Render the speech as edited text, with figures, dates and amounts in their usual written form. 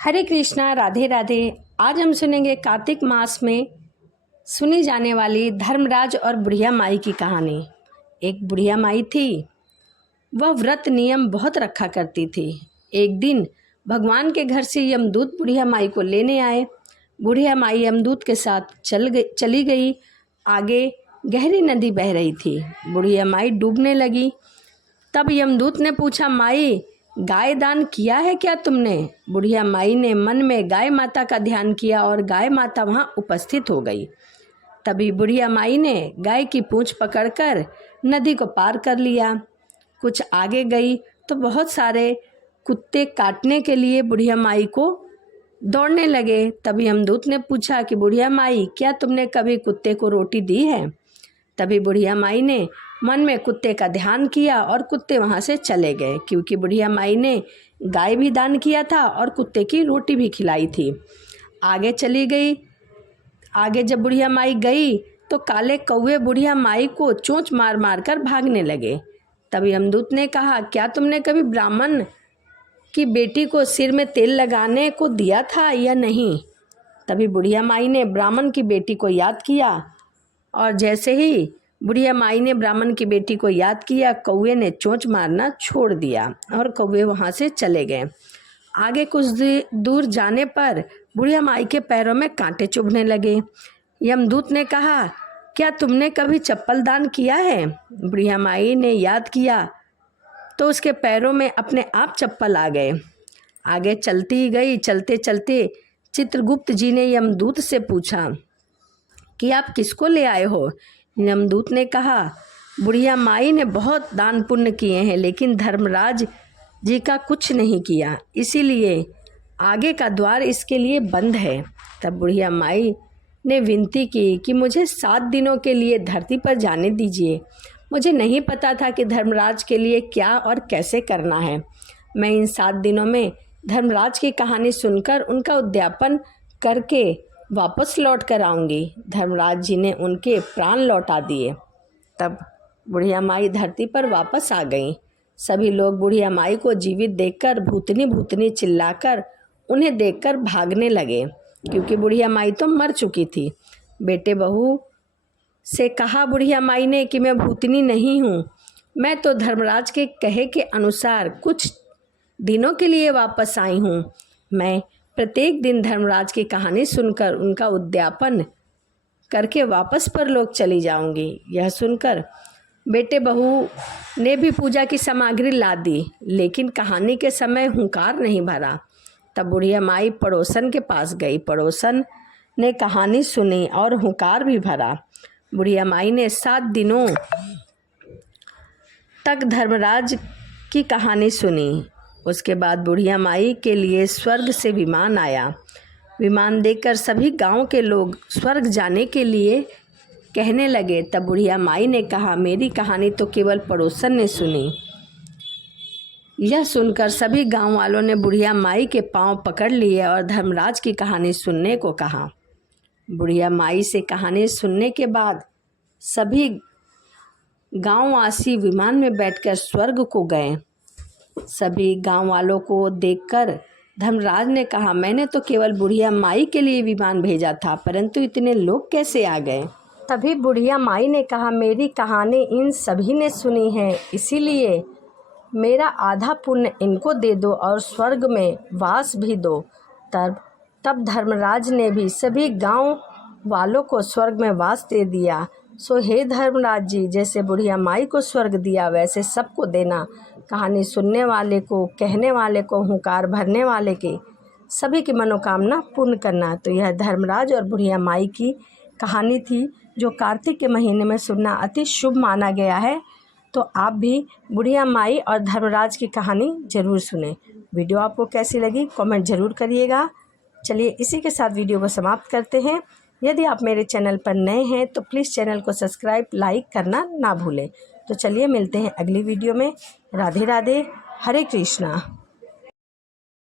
हरे कृष्णा, राधे राधे। आज हम सुनेंगे कार्तिक मास में सुनी जाने वाली धर्मराज और बुढ़िया माई की कहानी। एक बुढ़िया माई थी। वह व्रत नियम बहुत रखा करती थी। एक दिन भगवान के घर से यमदूत बुढ़िया माई को लेने आए। बुढ़िया माई यमदूत के साथ चली गई। आगे गहरी नदी बह रही थी। बुढ़िया माई डूबने लगी। तब यमदूत ने पूछा, माई गाय दान किया है क्या तुमने? बुढ़िया माई ने मन में गाय माता का ध्यान किया और गाय माता वहां उपस्थित हो गई। तभी बुढ़िया माई ने गाय की पूंछ पकड़कर नदी को पार कर लिया। कुछ आगे गई तो बहुत सारे कुत्ते काटने के लिए बुढ़िया माई को दौड़ने लगे। तभी यमदूत ने पूछा कि बुढ़िया माई, क्या तुमने कभी कुत्ते को रोटी दी है? तभी बुढ़िया माई ने मन में कुत्ते का ध्यान किया और कुत्ते वहां से चले गए, क्योंकि बुढ़िया माई ने गाय भी दान किया था और कुत्ते की रोटी भी खिलाई थी। आगे चली गई। आगे जब बुढ़िया माई गई तो काले कौवे बुढ़िया माई को चोंच मार मार कर भागने लगे। तभी यमदूत ने कहा, क्या तुमने कभी ब्राह्मण की बेटी को सिर में तेल लगाने को दिया था या नहीं? तभी बुढ़िया माई ने ब्राह्मण की बेटी को याद किया और जैसे ही बुढ़िया माई ने ब्राह्मण की बेटी को याद किया, कौवे ने चोंच मारना छोड़ दिया और कौवे वहां से चले गए। आगे कुछ दूर जाने पर बुढ़िया माई के पैरों में कांटे चुभने लगे। यमदूत ने कहा, क्या तुमने कभी चप्पल दान किया है? बुढ़िया माई ने याद किया तो उसके पैरों में अपने आप चप्पल आ गए। आगे चलती गई। चलते चलते चित्रगुप्त जी ने यमदूत से पूछा कि आप किसको ले आए हो? यमदूत ने कहा, बुढ़िया माई ने बहुत दान पुण्य किए हैं, लेकिन धर्मराज जी का कुछ नहीं किया, इसीलिए आगे का द्वार इसके लिए बंद है। तब बुढ़िया माई ने विनती की कि मुझे 7 दिनों के लिए धरती पर जाने दीजिए। मुझे नहीं पता था कि धर्मराज के लिए क्या और कैसे करना है। मैं इन 7 दिनों में धर्मराज की कहानी सुनकर उनका उद्यापन करके वापस लौट कर आऊँगी। धर्मराज जी ने उनके प्राण लौटा दिए। तब बुढ़िया माई धरती पर वापस आ गईं। सभी लोग बुढ़िया माई को जीवित देखकर भूतनी भूतनी चिल्लाकर उन्हें देखकर भागने लगे, क्योंकि बुढ़िया माई तो मर चुकी थी। बेटे बहू से कहा बुढ़िया माई ने कि मैं भूतनी नहीं हूँ, मैं तो धर्मराज के कहे के अनुसार कुछ दिनों के लिए वापस आई हूँ। मैं प्रत्येक दिन धर्मराज की कहानी सुनकर उनका उद्यापन करके वापस परलोक चली जाऊंगी। यह सुनकर बेटे बहू ने भी पूजा की सामग्री ला दी, लेकिन कहानी के समय हुंकार नहीं भरा। तब बुढ़िया माई पड़ोसन के पास गई। पड़ोसन ने कहानी सुनी और हुंकार भी भरा। बुढ़िया माई ने 7 दिनों तक धर्मराज की कहानी सुनी। उसके बाद बुढ़िया माई के लिए स्वर्ग से विमान आया। विमान देखकर सभी गांव के लोग स्वर्ग जाने के लिए कहने लगे। तब बुढ़िया माई ने कहा, मेरी कहानी तो केवल पड़ोसन ने सुनी। यह सुनकर सभी गांव वालों ने बुढ़िया माई के पांव पकड़ लिए और धर्मराज की कहानी सुनने को कहा। बुढ़िया माई से कहानी सुनने के बाद सभी गांववासी विमान में बैठकर स्वर्ग को गए। सभी गांव वालों को देखकर धर्मराज ने कहा, मैंने तो केवल बुढ़िया माई के लिए विमान भेजा था, परंतु इतने लोग कैसे आ गए? तभी बुढ़िया माई ने कहा, मेरी कहानी इन सभी ने सुनी है, इसीलिए मेरा आधा पुण्य इनको दे दो और स्वर्ग में वास भी दो। तब धर्मराज ने भी सभी गांव वालों को स्वर्ग में वास दे दिया। सो हे धर्मराज जी, जैसे बुढ़िया माई को स्वर्ग दिया वैसे सबको देना। कहानी सुनने वाले को, कहने वाले को, हुंकार भरने वाले की, सभी की मनोकामना पूर्ण करना। तो यह धर्मराज और बुढ़िया माई की कहानी थी, जो कार्तिक के महीने में सुनना अति शुभ माना गया है। तो आप भी बुढ़िया माई और धर्मराज की कहानी ज़रूर सुने। वीडियो आपको कैसी लगी कमेंट ज़रूर करिएगा। चलिए इसी के साथ वीडियो को समाप्त करते हैं। यदि आप मेरे चैनल पर नए हैं तो प्लीज़ चैनल को सब्सक्राइब, लाइक करना ना भूलें। तो चलिए मिलते हैं अगली वीडियो में। राधे राधे, हरे कृष्णा।